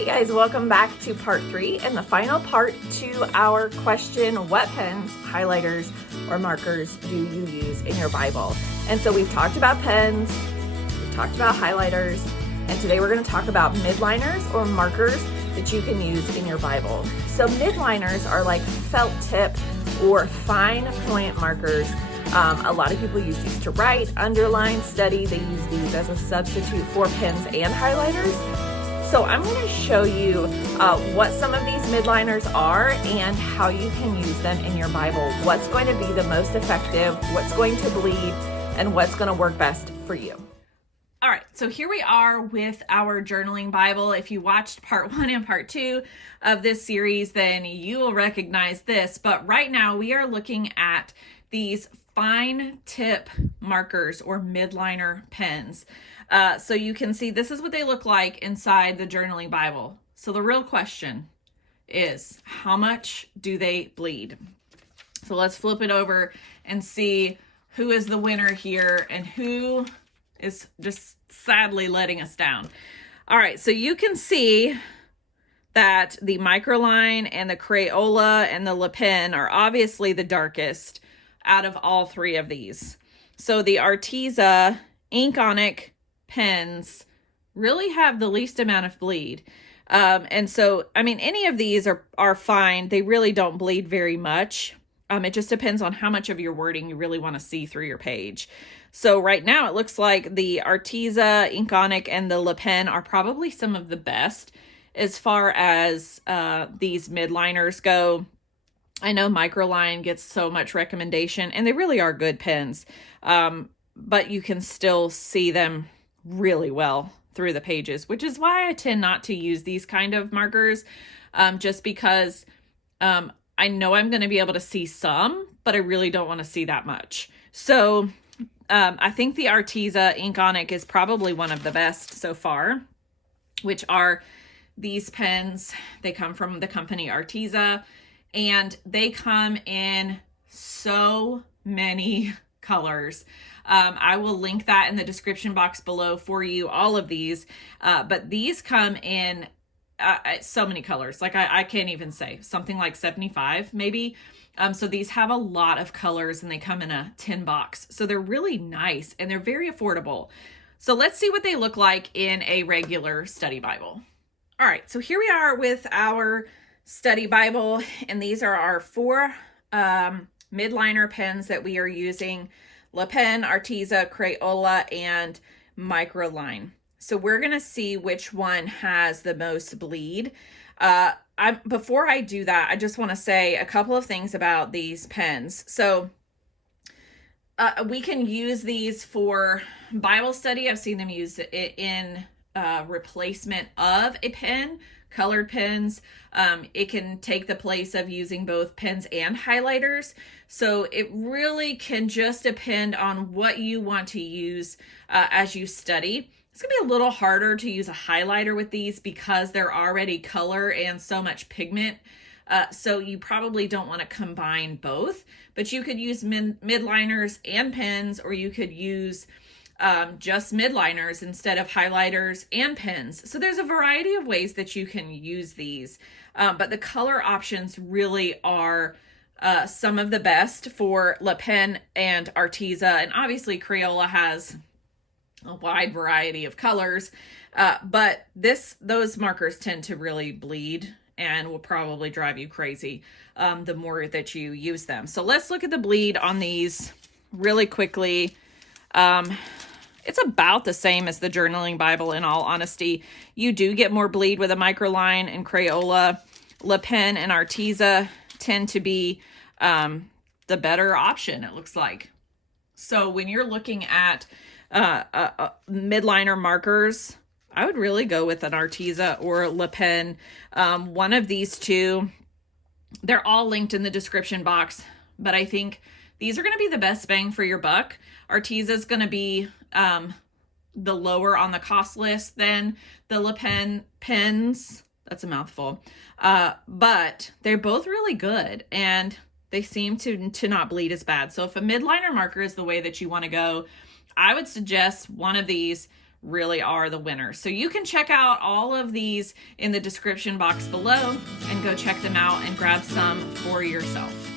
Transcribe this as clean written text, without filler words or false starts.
Hey guys, welcome back to part 3 and the final part to our question, what pens, highlighters, or markers do you use in your Bible? And so we've talked about pens, we've talked about highlighters, and today we're going to talk about midliners or markers that you can use in your Bible. So midliners are like felt tip or fine point markers. A lot of people use these to write, underline, study. They use these as a substitute for pens and highlighters. So I'm going to show you what some of these midliners are and how you can use them in your Bible. What's going to be the most effective, what's going to bleed, and what's going to work best for you. All right, so here we are with our journaling Bible. If you watched part 1 and part 2 of this series, then you will recognize this. But right now we are looking at these fine tip markers or midliner pens. So you can see this is what they look like inside the journaling Bible. So the real question is, how much do they bleed? So let's flip it over and see who is the winner here and who is just sadly letting us down. All right, so you can see that the Microline and the Crayola and the Le Pen are obviously the darkest out of all three of these. So the Arteza Inkonic pens really have the least amount of bleed. And so, I mean, any of these are fine. They really don't bleed very much. It just depends on how much of your wording you really want to see through your page. So right now it looks like the Arteza Inkonic and the Le Pen are probably some of the best as far as these midliners go. I know Microline gets so much recommendation, and they really are good pens, but you can still see them really well through the pages, which is why I tend not to use these kind of markers, just because I know I'm going to be able to see some, but I really don't want to see that much. So I think the Arteza Inkonic is probably one of the best so far, which are these pens. They come from the company Arteza, and they come in so many colors. I will link that in the description box below for you, all of these. But these come in so many colors. Like I can't even say, something like 75 maybe. So these have a lot of colors and they come in a tin box. So they're really nice and they're very affordable. So let's see what they look like in a regular study Bible. All right, so here we are with our study Bible, and these are our 4 midliner pens that we are using: Le Pen, Arteza, Crayola, and Microline. So we're going to see which one has the most bleed. Before I do that, I just want to say a couple of things about these pens. So we can use these for Bible study. I've seen them used in replacement of a pen, colored pens. It can take the place of using both pens and highlighters. So it really can just depend on what you want to use as you study. It's gonna be a little harder to use a highlighter with these because they're already color and so much pigment. So you probably don't want to combine both, but you could use midliners and pens, or you could use just midliners instead of highlighters and pens. So there's a variety of ways that you can use these, but the color options really are some of the best for Le Pen and Arteza, and obviously Crayola has a wide variety of colors, but those markers tend to really bleed and will probably drive you crazy the more that you use them. So let's look at the bleed on these really quickly. It's about the same as the journaling Bible, in all honesty. You do get more bleed with a Microline and Crayola. Le Pen and Arteza tend to be the better option, it looks like. So when you're looking at midliner markers, I would really go with an Arteza or Le Pen. One of these two, they're all linked in the description box, but I think these are going to be the best bang for your buck. Arteza is going to be the lower on the cost list than the Le Pen pens. That's a mouthful. But they're both really good, and they seem to not bleed as bad. So if a midliner marker is the way that you want to go, I would suggest one of these really are the winners. So you can check out all of these in the description box below and go check them out and grab some for yourself.